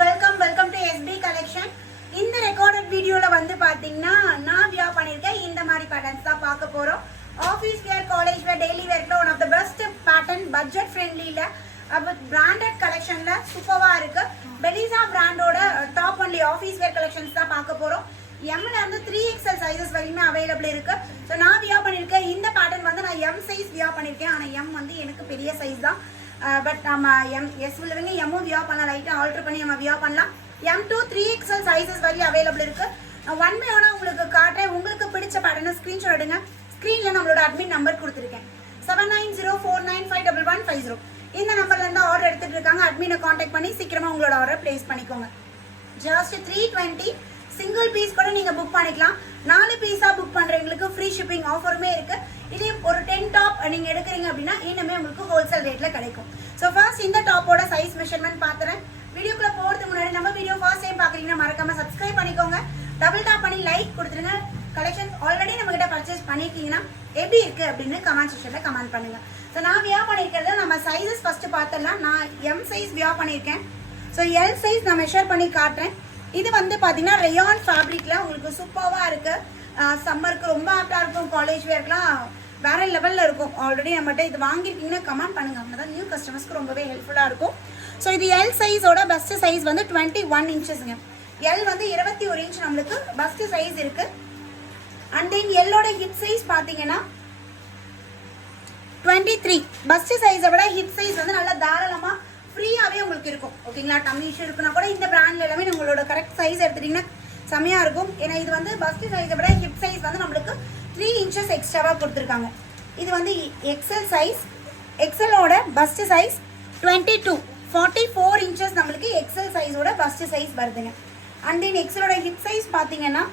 Welcome to SB collection. இந்த recorded வீடியோல வந்து பாத்தீங்கன்னா நான் வியா பண்ணிருக்கேன். இந்த மாதிரி பேட்டர்ன்ஸ் தான் பார்க்க போறோம். Office wear, college wear, daily வேர்ல one of the best pattern, budget ஃப்ரெண்ட்லில பிராண்டட் கலெக்ஷன்ல சூப்பரா இருக்கு. பெலிசா பிராண்டோட top only office wear collections தான் பார்க்க போறோம். எம்ல இருந்து 3XL சைஸஸ் வரையுமே அவைலபிள் இருக்கு. ஸோ நான் வியா பண்ணிருக்கேன். இந்த பேட்டர்ன் வந்து நான் M சைஸ் வியா பண்ணிருக்கேன். ஆனா M வந்து எனக்கு பெரிய சைஸ் தான். பட் நம்ம எஸ் உள்ளவங்க எம்மும் வியா பண்ணலாம், லைட்டாக ஆல்டர் பண்ணி நம்ம வியா பண்ணலாம். M to 3XL சைஸஸ் வரையும் அவைலபிள் இருக்கு. ஒன் பை ஒன்னா உங்களுக்கு காட்டுறேன். உங்களுக்கு பிடிச்ச பேட்டர்னை ஸ்க்ரீன்ஷாட் எடுங்க. ஸ்க்ரீன்ல நம்மளோட அட்மின் நம்பர் கொடுத்துருக்கேன் 7904951150. இந்த நம்பர்ல இருந்து ஆர்டர் எடுத்துட்டு இருக்காங்க. அட்மினை கான்டாக்ட் பண்ணி சீக்கிரமா உங்களோட ஆர்டர் பிளேஸ் பண்ணிக்கோங்க. ஜஸ்ட் 320 சிங்கிள் பீஸ் கூட நீங்க புக் பண்ணிக்கலாம். 4 பீஸா புக் பண்றவங்களுக்கு ஃப்ரீ ஷிப்பிங் ஆஃபருமே இருக்கு. இதே ஒரு 10 டாப் நீங்க எடுக்கிறீங்க அப்படின்னா இன்னுமே உங்களுக்கு ஹோல்சேல் ரேட்ல கிடைக்கும். ஸோ ஃபர்ஸ்ட் இந்த டாப்போட சைஸ் மெஷர்மெண்ட் பார்த்துறேன். வீடியோக்குள்ள போறதுக்கு முன்னாடி நம்ம வீடியோ ஃபர்ஸ்ட் டைம் பாக்குறீங்கன்னா மறக்காம சப்ஸ்கிரைப் பண்ணிக்கோங்க. டபுள் டாப் பண்ணி லைக் கொடுத்துருங்க. கலெக்ஷன் ஆல்ரெடி நம்ம கிட்ட பர்ச்சேஸ் பண்ணிருக்கீங்கன்னா எப்படி இருக்கு அப்படின்னு கமெண்ட் செக்ஷன்ல கமெண்ட் பண்ணுங்க. ஸோ நான் வியா பண்ணிருக்கிறது நம்ம சைஸஸ் ஃபர்ஸ்ட் பார்த்துடலாம். நான் M சைஸ் வியா பண்ணியிருக்கேன். ஸோ L சைஸ் நான் மெஷர் பண்ணி காட்டுறேன். இது வந்து பார்த்தீங்கன்னா ரயான் ஃபேப்ரிக்ல உங்களுக்கு சூப்பராக இருக்கு. சம்மருக்கு ரொம்ப ஆப்டா இருக்கும். காலேஜ் வேர்க்கெலாம் வேற லெவலில் இருக்கும். ஆல்ரெடி நம்மகிட்ட இது வாங்கியிருக்கீங்கன்னா கமெண்ட் பண்ணுங்க. அப்படின்னா நியூ கஸ்டமர்ஸ்க்கு ரொம்பவே ஹெல்ப்ஃபுல்லாக இருக்கும். ஸோ இது L சைஸோட பெஸ்ட் சைஸ் வந்து 21 இன்ச்சஸ்ங்க. L வந்து 21 இன்ச் நம்மளுக்கு பெஸ்ட் சைஸ் இருக்கு. அண்ட் தென் எல்லோட ஹிப் சைஸ் பார்த்தீங்கன்னா 23. பெஸ்ட் சைஸை விட ஹிப் சைஸ் வந்து நல்லா தாராளமாக ஃப்ரீயாகவே உங்களுக்கு இருக்கும். ஓகேங்களா, டம்மி இஷ்யூ இருக்குன்னா கூட இந்த பிராண்ட்ல எல்லாமே உங்களோட கரெக்ட் சைஸ் எடுத்துட்டீங்கன்னா செம்மையாக இருக்கும். ஏன்னா இது வந்து பெஸ்ட் சைஸை விட ஹிப் சைஸ் வந்து நம்மளுக்கு 3 இன்ச்சஸ் எக்ஸ்ட்ராவாக கொடுத்துருக்காங்க. இது வந்து XL சைஸ். XLோட பெஸ்ட் சைஸ் 22. 44 இன்ச்சஸ் நம்மளுக்கு XL சைஸோட பெஸ்ட் சைஸ் வருதுங்க. அண்ட் தென் XLோட ஹிப் சைஸ் பார்த்தீங்கன்னா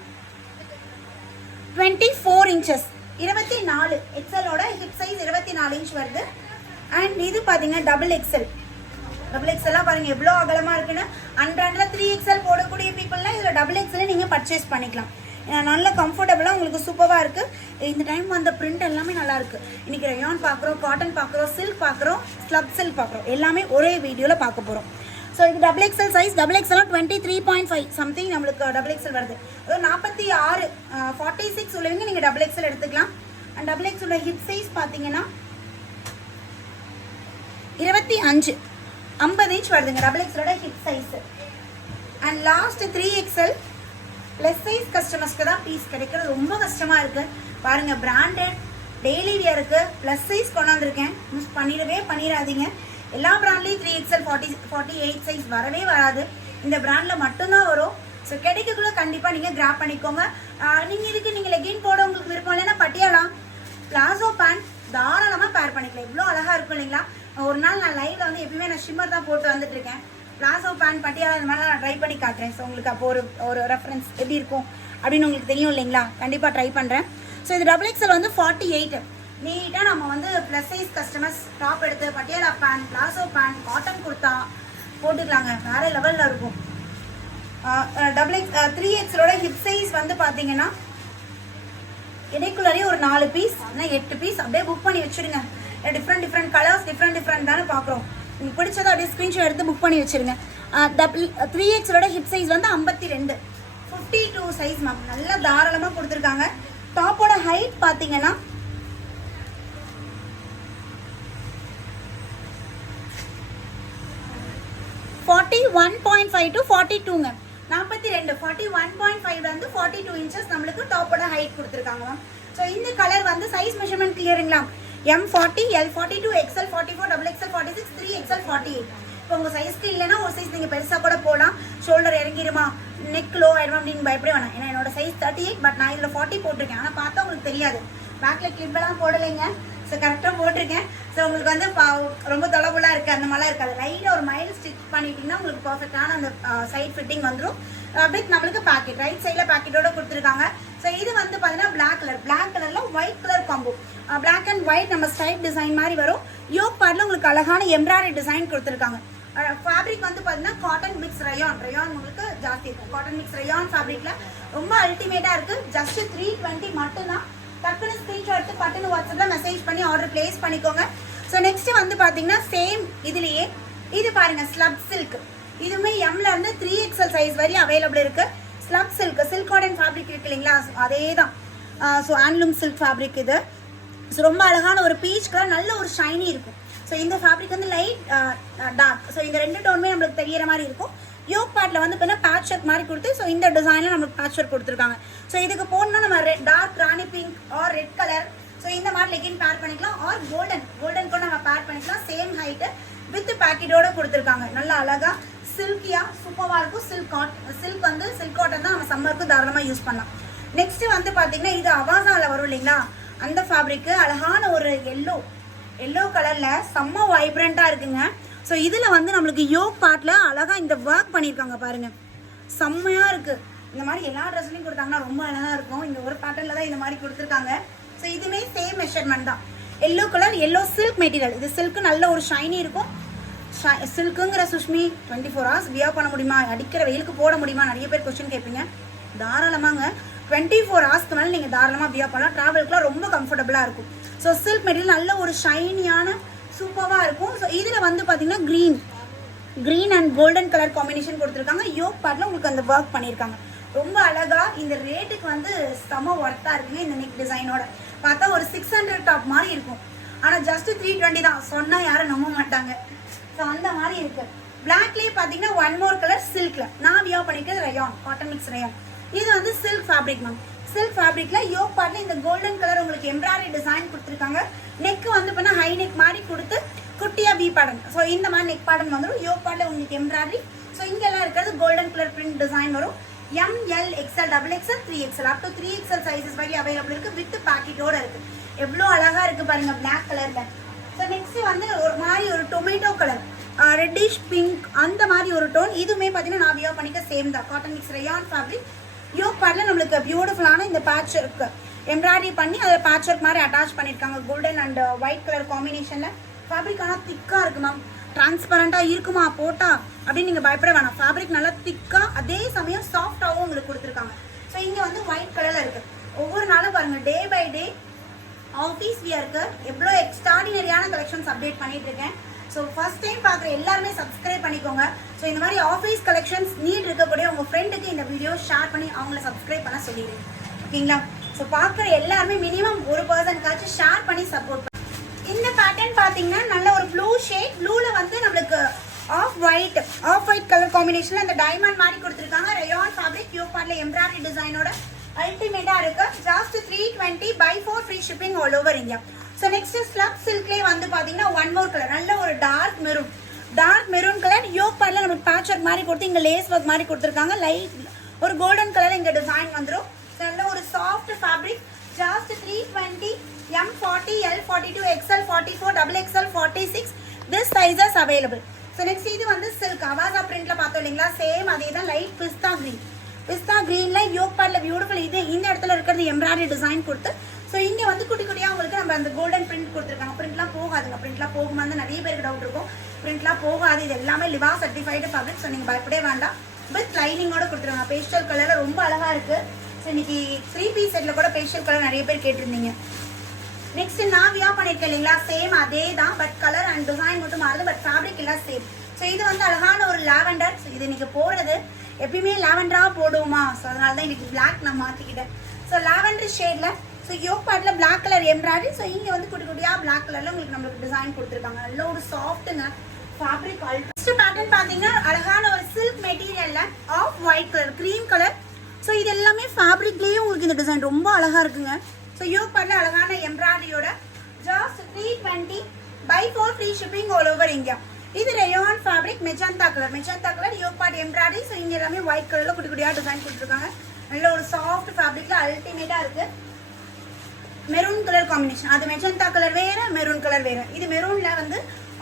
24 இன்ச்சஸ் 24. XLோட ஹிப் சைஸ் 24 இன்ச் வருது. அண்ட் இது பார்த்தீங்கன்னா டபுள் XL பாருங்க எவ்வளோ அகலமாக இருக்குன்னு. அண்ட்ராண்டில் 3XL போடக்கூடிய பீப்புளெலாம் இதில் டபுள் XL நீங்கள் பர்ச்சேஸ் பண்ணிக்கலாம். நல்ல கம்ஃபர்டபுளாக உங்களுக்கு சூப்பராக இருக்குது. இந்த டைம் வந்த பிரிண்ட் எல்லாமே நல்லா இருக்குது. இன்றைக்கி ரயான் பார்க்குறோம், காட்டன் பார்க்குறோம், சில்க் பார்க்குறோம், ஸ்லப் சில்க் பார்க்குறோம். எல்லாமே ஒரே வீடியோவில் பார்க்க போகிறோம். ஸோ இது double XL size. Double XL 23.5 something நம்மளுக்கு டபுள் XL வருது. அதாவது 46 46 உள்ளவங்க நீங்கள் டபுள் XL எடுத்துக்கலாம். அண்ட் டபுள் XL உள்ள ஹிப் சைஸ் பார்த்தீங்கன்னா 25 50 இன்ச் வருதுங்க டபுள் XLோட hip size. And last 3XL plus size கஸ்டமர்ஸ்க்கு தான் பீஸ் கிடைக்கிறது ரொம்ப கஷ்டமாக இருக்குது. பாருங்கள், பிராண்டட் டெய்லி வியருக்கு ப்ளஸ் சைஸ் கொண்டாந்துருக்கேன். மிஸ் பண்ணிடாதீங்க. எல்லா பிராண்ட்லேயும் 3XL 48 சைஸ் வரவே வராது. இந்த பிராண்டில் மட்டும்தான் வரும். ஸோ கிடைக்கக்குள்ள கண்டிப்பாக நீங்கள் கிராப் பண்ணிக்கோங்க. நீங்கள் இதுக்கு நீங்கள் லெகின் போட உங்களுக்கு விருப்பம் இல்லைன்னா பட்டியாலா பிளாசோ பேண்ட் தாராளமாக பேர் பண்ணிக்கலாம். இவ்வளோ அழகாக இருக்கும் இல்லைங்களா. ஒரு நாள் நான் லைவ்ல வந்து எப்பயுமே நான் ஷிம்மர் தான் போட்டு வந்துட்டு இருக்கேன். பிளாசோ பேண்ட் பட்டியாலா இந்த மாதிரி நான் ட்ரை பண்ணி காட்டுறேன். ஸோ உங்களுக்கு அப்போ ஒரு ரெஃபரன்ஸ் எப்படி இருக்கும் அப்படின்னு உங்களுக்கு தெரியும் இல்லைங்களா. கண்டிப்பாக ட்ரை பண்ணுறேன். ஸோ இது டபுள் XL வந்து 48. நீட்டாக நம்ம வந்து ப்ளஸ் சைஸ் கஸ்டமர்ஸ் டாப் எடுத்து Patiala pant, palazzo pant, cotton kurta போட்டுக்கலாங்க. வேறு லெவலில் இருக்கும். டபுள் 3XLோட ஹிப் சைஸ் வந்து பார்த்தீங்கன்னா இடைக்குள்ளாரே ஒரு 4 பீஸ் இல்லை 8 பீஸ் அப்படியே புக் பண்ணி வச்சுருங்க. டிஃப்ரெண்ட் கலர்ஸ் டிஃப்ரெண்ட் தானே பார்க்குறோம். உங்களுக்கு பிடிச்சதை அப்படியே ஸ்க்ரீன்ஷாட் எடுத்து புக் பண்ணி வச்சுருங்க. 3XLோட ஹிப் சைஸ் வந்து 52. 52 சைஸ் மேம் நல்லா தாராளமாக கொடுத்துருக்காங்க. டாப்போட ஹைட் பார்த்தீங்கன்னா 41.5 to 42ங்க. 42 41.5 வந்து 42 இன்ச்சஸ் நம்மளுக்கு டாப்போட ஹைட் கொடுத்துருக்காங்க மேம். ஸோ இந்த கலர் வந்து சைஸ் மெஷர்மெண்ட் கிளியருங்களா. M40, L42, XL44, XXL 46, 3XL 48. இப்போ உங்கள் சைஸ்க்கு இல்லைன்னா ஒரு சைஸ் நீங்கள் பெருசாக கூட போகலாம். ஷோல்டர் இறங்கிடுமா, நெக் லோ ஆயிடுமா அப்படின்னு பயப்பட வேணாம். ஏன்னா என்னோட சைஸ் 38, பட் நான் இதில் 40 போட்டிருக்கேன். ஆனால் பார்த்தா உங்களுக்கு தெரியாது. பேக்கில் கிளிப்பெல்லாம் போடலைங்க. ஸோ கரெக்டாக போட்டிருக்கேன். ஸோ உங்களுக்கு வந்து ரொம்ப தொலைபுலாக இருக்குது அந்த மாதிரிலாம் இருக்காது. லைட்டாக ஒரு மைல் ஸ்டிச் பண்ணிட்டீங்கன்னா உங்களுக்கு பர்ஃபெக்டான அந்த சைட் ஃபிட்டிங் வந்துடும். வித் நம்மளுக்கு பேக்கெட் ரைட் சைடில் பேக்கெட்டோட கொடுத்துருக்காங்க. ஸோ இது வந்து பார்த்தீங்கன்னா பிளாக் கலரில் white colour combo. Black and white நம்ம ஸ்டைப் டிசைன் மாதிரி வரும். யோக் பார்ட்டில் உங்களுக்கு அழகான எம்ப்ராய்டரி டிசைன் கொடுத்துருக்காங்க. ஃபேப்ரிக் வந்து பார்த்தீங்கன்னா காட்டன் மிக்ஸ் ரயான் உங்களுக்கு ஜாஸ்தி இருக்கும். காட்டன் மிக்ஸ் ரயான் ஃபேப்ரிக்கில் ரொம்ப அல்டிமேட்டாக இருக்குது. ஜஸ்ட் 320 மட்டும்தான். டக்குன்னு ஸ்க்ரீன்ஷாட் எடுத்து பட்டுன்னு வாட்ஸ்அப்பில் மெசேஜ் பண்ணி ஆர்டர் பிளேஸ் பண்ணிக்கோங்க. ஸோ நெக்ஸ்ட் வந்து பார்த்தீங்கன்னா சேம் இதுலேயே இது பாருங்கள் ஸ்லப் சில்க். இதுவுமே எம்ல இருந்து 3XL சைஸ் வரை அவைலபிள் இருக்கு. Slub silk, silk cotton fabric இருக்கு இல்லைங்களா, அதே தான். ஸோ ஹேண்ட்லூம் சில்க் ஃபேப்ரிக் இது. ஸோ ரொம்ப அழகான ஒரு பீச் கலர், நல்ல ஒரு ஷைனி இருக்கும். ஸோ இந்த ஃபேப்ரிக் வந்து லைட் டார்க், ஸோ இந்த 2 டோனுமே நம்மளுக்கு தெரியற மாதிரி இருக்கும். யோக் பார்ட்டில் வந்து பார்த்தீங்கன்னா பேட்ச் ஒர்க் மாதிரி கொடுத்து, ஸோ இந்த டிசைனில் நம்மளுக்கு பேட்ச் ஒர்க் கொடுத்துருக்காங்க. ஸோ இதுக்கு போடணும்னா நம்ம dark rani pink or red colour, so இந்த மாதிரி லெகின் பேர் பண்ணிக்கலாம். ஆர் கோல்டன் கூட நம்ம பேர் பண்ணிக்கலாம். சேம் ஹைட்டு வித் பேக்கெட்டோட கொடுத்துருக்காங்க. நல்லா அழகாக சில்கியாக சூப்பராக இருக்கும். சில்க் வந்து சில்க் காட்டன் தான் நம்ம சம்மருக்கு தாராளமாக யூஸ் பண்ணலாம். நெக்ஸ்ட் வந்து பார்த்தீங்கன்னா இது அவாசாவில் வரும் இல்லைங்களா, அந்த ஃபேப்ரிக்கு அழகான ஒரு எல்லோ கலரில் செம்ம வைப்ரண்ட்டாக இருக்குங்க. ஸோ இதில் வந்து நம்மளுக்கு யோக் பார்ட்டில் அழகாக இந்த ஒர்க் பண்ணியிருக்காங்க பாருங்கள், செம்மையாக இருக்குது. இந்த மாதிரி எல்லா ட்ரெஸ்லையும் கொடுத்தாங்கன்னா ரொம்ப அழகாக இருக்கும். இந்த ஒரு பேட்டர்னில் தான் இந்த மாதிரி கொடுத்துருக்காங்க. ஸோ இதுவுமே சேம் மெஷர்மெண்ட் தான். Yellow colour, yellow silk material. இது சில்க்கு நல்ல ஒரு ஷைனி இருக்கும். சில்க்குங்கிற சுஷ்மி 24 hours வியர் பண்ண முடியுமா, அடிக்கிற வெயிலுக்கு போட முடியுமா, நிறைய பேர் கொஸ்டின் கேட்பீங்க. தாராளமாங்க 24 ஹவர்ஸ்க்கு மேலே நீங்கள் தாராளமாக வியர் பண்ணலாம். ட்ராவலுக்குலாம் ரொம்ப கம்ஃபர்டபுளாக இருக்கும். ஸோ சில்க் மெட்டீரியல் நல்ல ஒரு ஷைனியான சூப்பராக இருக்கும். ஸோ இதில் வந்து பார்த்தீங்கன்னா green and golden colour combination கொடுத்துருக்காங்க. யோக் பார்ட்டில் உங்களுக்கு அந்த ஒர்க் பண்ணியிருக்காங்க. ரொம்ப அழகாக இந்த ரேட்டுக்கு வந்து செம ஒர்த்தாக இருக்குங்க. இந்த நெக் டிசைனோட பார்த்தா ஒரு 600 டாப் மாதிரி இருக்கும். ஆனால் ஜஸ்ட் 320 தான் சொன்னால் யாரும் நம்ப மாட்டாங்க. ஸோ அந்த மாதிரி இருக்குது. பிளாக்லேயே பார்த்தீங்கன்னா ஒன் மோர் கலர் சில்கில் நான் வியர் பண்ணியிருக்கிறது ரயான், காட்டன் மிக்ஸ் ரயான். இது வந்து சில்க் ஃபேப்ரிக் மேம். சில்க் ஃபேப்ரிக்கில் யோக் பார்ட்டில் இந்த கோல்டன் கலர் உங்களுக்கு எம்ப்ராய்டரி டிசைன் கொடுத்துருக்காங்க. நெக்கு வந்து பார்த்தா ஹை நெக் மாதிரி கொடுத்து குட்டியாக வி பேட்டர்ன். ஸோ இந்த மாதிரி நெக் பேட்டர்ன் வந்துடும். யோக் பார்ட்டில் உங்களுக்கு எம்ப்ராய்டரி. ஸோ இங்கெல்லாம் இருக்கிறது கோல்டன் கலர் பிரிண்ட் டிசைன் வரும். ML, XL, XXL, 3XL up to 3XL sizes வரை அவைலபிள் இருக்குது. வித் பேக்கெட்டோடு இருக்குது. எவ்வளோ அழகாக இருக்குது பாருங்கள் பிளாக் கலரில். ஸோ நெக்ஸ்ட்டு வந்து ஒரு மாதிரி ஒரு டொமேட்டோ கலர், ரெட்டிஷ் பிங்க் அந்த மாதிரி ஒரு டோன். இதுவுமே பார்த்தீங்கன்னா நான் வியர் பண்ணிக்க சேம் தான். Cotton mix rayon fabric. Yoke பார்ட்டில் நம்மளுக்கு பியூட்டிஃபுல்லான இந்த பேட்ச் ஒர்க் எம்ப்ராய்டரி பண்ணி அதில் பேட்ச் ஒர்க் மாதிரி அட்டாச் பண்ணியிருக்காங்க. கோல்டன் அண்ட் ஒயிட் கலர் காம்பினேஷனில். ஃபேப்ரிக் ஆனால் திக்காக இருக்குது மேம். டிரான்ஸ்பரண்ட்டாக இருக்குமா போட்டால் அப்படின்னு நீங்கள் பயப்பட வேணாம். ஃபேப்ரிக் நல்லா திக்காக அதே சமயம் சாஃப்டாகவும் உங்களுக்கு கொடுத்துருக்காங்க. ஸோ இங்கே வந்து ஒயிட் கலரில் இருக்குது. ஒவ்வொரு நாளும் பாருங்கள், டே பை டே ஆஃபீஸ் வியருக்கு எவ்வளோ எக்ஸ்ட்ராடினரியான கலெக்ஷன்ஸ் அப்டேட் பண்ணிட்டு இருக்கேன். ஸோ ஃபர்ஸ்ட் டைம் பார்க்குற எல்லாருமே சப்ஸ்கிரைப் பண்ணிக்கோங்க. ஸோ இந்த மாதிரி ஆஃபீஸ் கலெக்ஷன்ஸ் நீட் இருக்கக்கூடிய உங்கள் ஃப்ரெண்டுக்கு இந்த வீடியோ ஷேர் பண்ணி அவங்கள சப்ஸ்கிரைப் பண்ண சொல்லிடுங்க. ஓகேங்களா? ஸோ பார்க்குற எல்லாருமே மினிமம் ஒரு பர்சன்ட்காச்சும் ஷேர் பண்ணி சப்போர்ட். இந்த பேட்டர்ன் பார்த்தீங்கன்னா நல்ல ஒரு ப்ளூ ஷேட். ப்ளூவில் வந்து நம்மளுக்கு ஆஃப் ஒயிட் கலர் காம்பினேஷனில் இந்த டைமண்ட் மாதிரி கொடுத்துருக்காங்க. ரயான் ஃபேப்ரிக் யோக் பார்ட்டில் எம்ப்ராய்டரி டிசைனோட அல்டிமேட்டாக இருக்குது. Just 320 by 4 free shipping all over India. So next slub சில்க்லேயே வந்து பார்த்தீங்கன்னா ஒன் மோர் கலர், நல்ல ஒரு டார்க் மெரூன் கலர். யோக் பார்ட்டில் நமக்கு பேட்ச் ஒர்க் மாதிரி கொடுத்து இங்கே லேஸ் ஒர்க் மாதிரி கொடுத்துருக்காங்க. லைட் ஒரு கோல்டன் கலர் இங்கே டிசைன் வந்துடும். நல்ல ஒரு soft fabric. Just 320 M40, L42, XL 44, XXL 46 this sizes available. So next இது வந்து சில்க் அவாசா பிரிண்ட்ல பார்த்தோம் இல்லைங்களா, சேம் அதே தான். லைட் பிஸ்தா க்ரீனில் யோக் பார்ட்டில் பியூட்டிஃபுல். இது இந்த இடத்துல இருக்கிறது எம்ப்ராய்டரி டிசைன் கொடுத்து, ஸோ இங்கே வந்து குட்டி குட்டியாக உங்களுக்கு நம்ம அந்த கோல்டன் பிரிண்ட் கொடுத்துருக்காங்க. பிரிண்ட்லாம் போகாதுங்க. பிரிண்ட்லாம் போகும்போது நிறைய பேருக்கு டவுட் இருக்கும். பிரிண்ட்லாம் போகாது. இது எல்லாமே லிவா சர்டிஃபைடு ஃபேப்ரிக். ஸோ நீங்கள் பயப்படவே வேண்டாம். வித் லைனிங்கோட கொடுத்துருக்காங்க. பேஸ்டல் கலரில் ரொம்ப அழகாக இருக்குது. ஸோ இன்னைக்கு 3 பீஸ் செட்டில் கூட பேஸ்டல் கலர் நிறைய பேர் கேட்டிருந்தீங்க. நெக்ஸ்ட் நான் வியர் பண்ணியிருக்கேன் இல்லைங்களா, சேம் அதே தான். பட் கலர் அண்ட் டிசைன் மட்டும் மாறுது. பட் ஃபேப்ரிக் எல்லாம் சேம். ஸோ இது வந்து அழகான ஒரு லாவெண்டர். இது இன்னைக்கு போடுறது எப்பயுமே லாவெண்டராக போடுவோமா, ஸோ அதனால தான் இன்னைக்கு பிளாக் நான் மாற்றிக்கிட்டேன். ஸோ லாவெண்டர் ஷேடில் ஸோ யோக் பார்ட்டில் பிளாக் கலர் எம்ப்ராய்டரி. ஸோ இங்கே வந்து குட்டி குட்டியாக பிளாக் கலரில் உங்களுக்கு நம்மளுக்கு டிசைன் கொடுத்துருக்காங்க. நல்ல ஒரு சாஃப்ட்டுங்க ஃபேப்ரிக். நெக்ஸ்ட் பேட்டர்ன் பார்த்தீங்கன்னா அழகான ஒரு சில்க் மெட்டீரியலில் off white colour, cream colour. So இது எல்லாமே ஃபேப்ரிக்லேயே உங்களுக்கு இந்த டிசைன் ரொம்ப அழகாக இருக்குங்க. ஸோ யோக் பார்ட்டில் அழகான எம்ப்ராய்டரியோட just 320 by 4 free shipping all over India. இது rayon fabric magenta colour yoke part embroidery. So இங்கே எல்லாமே ஒயிட் கலரில் குட்டி குட்டியாக டிசைன் கொடுத்துருக்காங்க. நல்ல ஒரு சாஃப்ட் ஃபேப்ரிக்கில் அல்டிமேட்டாக இருக்குது. Maroon colour combination. அது மெஜந்தா கலர் வேறு, மெரூன் கலர் வேறு. இது மெரூனில் வந்து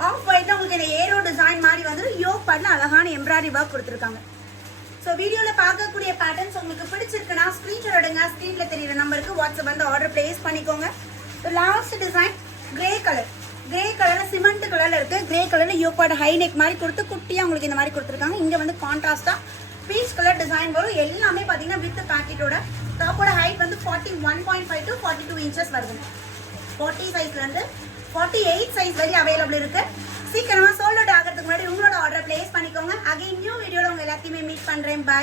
ஆஃப் ஒயிட்டில் உங்களுக்கு இந்த ஏரோ டிசைன் மாதிரி வந்து யோக் பார்ட்டில் அழகான எம்ப்ராய்டரி ஒர்க் கொடுத்துருக்காங்க. ஸோ வீடியோவில் பார்க்கக்கூடிய பேட்டர்ன்ஸ் உங்களுக்கு பிடிச்சிருக்குன்னா ஸ்க்ரீன்ஷாட் எடுங்க. ஸ்க்ரீனில் தெரியுற நம்பருக்கு வாட்ஸ்அப் வந்து ஆர்டர் பிளேஸ் பண்ணிக்கோங்க. ஸோ லாஸ்ட் டிசைன் கிரே கலரில் சிமெண்ட் கலரில் இருக்குது. கிரே கலரில் யோக் பார்ட் ஹை நெக் மாதிரி கொடுத்து குட்டியாக உங்களுக்கு இந்த மாதிரி கொடுத்துருக்காங்க. இங்கே வந்து கான்ட்ராஸ்ட்டாக பீச் கலர் டிசைன் வரும். எல்லாமே பார்த்தீங்கன்னா வித் பேக்கெட்டோட. டாப்போட ஹைட் வந்து 41.5 to 42 inches வருது. 40 சைஸ்லேருந்து 48 சைஸ் வரை அவைலபிள் இருக்குது. சீக்கிரமா சோல்ட் அவுட் ஆகிறதுக்கு முன்னாடி உங்களோட ஆர்டர் பிளேஸ் பண்ணிக்கோங்க. அகைன் நியூ வீடியோல உங்க எல்லாத்தையுமே மீட் பண்றேன். பை.